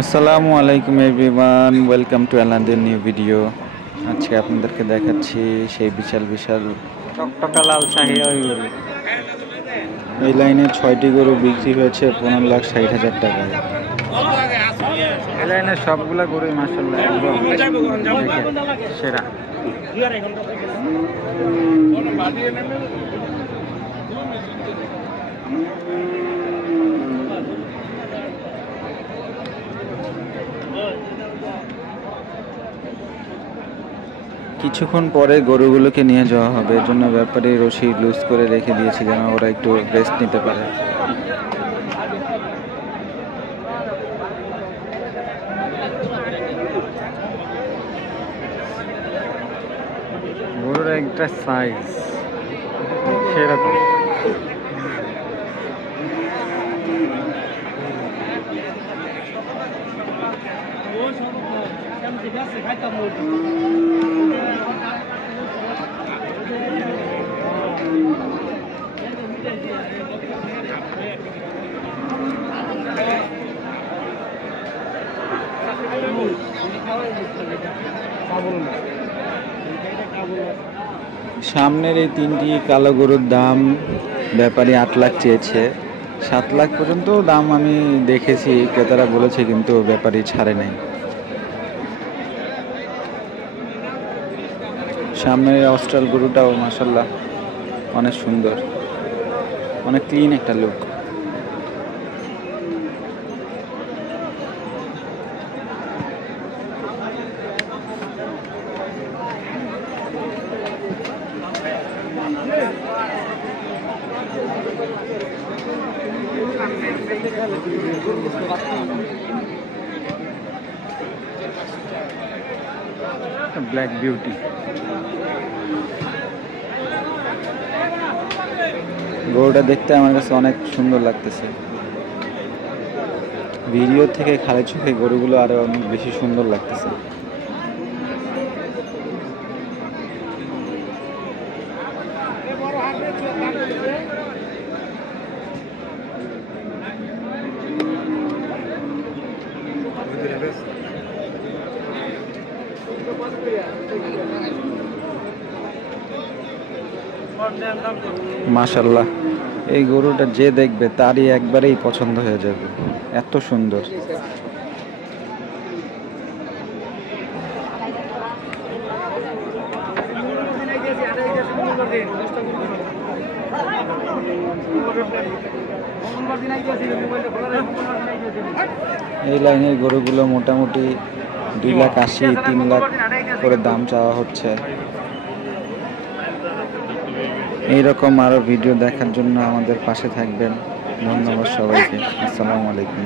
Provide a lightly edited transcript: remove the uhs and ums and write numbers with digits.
আসসালামু আলাইকুম everyone, welcome to another new video. আজকে আপনাদেরকে দেখাচ্ছি সেই বিশাল বিশাল টকটকা লাল শাহী গরু। এই লাইনে 6টি গরু বিক্রি হয়েছে 15,60,000 টাকায়। এই লাইনের সবগুলা গরুই মাশাআল্লাহ একদম সেরা। কিছুক্ষণ পরে গরুগুলোকে নিয়ে যাওয়া হবে, এর জন্য ব্যাপারী রশি লুজ করে রেখে দিয়েছে যেন ওরা একটু রেস্ট নিতে পারে। গরুর একটা সাইজ সেরকম। সামনের এই 3টি কালো গরুর দাম ব্যাপারী 8 লাখ চেয়েছে। 7 লাখ পর্যন্ত দাম আমি দেখেছি, ক্রেতারা বলেছে, কিন্তু ব্যাপারী ছাড়ে নাই। সামনের অস্ট্রাল গরুটাও মাশাআল্লাহ অনেক সুন্দর, অনেক ক্লিন একটা লুক। Black beauty. গরুটা দেখতে আমার কাছে অনেক সুন্দর লাগতেছে। ভিডিও থেকে খালি চোখে গরুগুলো আরো অনেক বেশি সুন্দর লাগতেছে। মাশাআল্লাহ, এই গরুটা যে দেখবে তারই একবারেই পছন্দ হয়ে যাবে, এত সুন্দর। এই লাইনের গরুগুলো মোটামুটি 2,80,000 3 লাখ করে দাম চাওয়া হচ্ছে। এইরকম আরো ভিডিও দেখার জন্য আমাদের পাশে থাকবেন। ধন্যবাদ সবাইকে। আসসালামু আলাইকুম।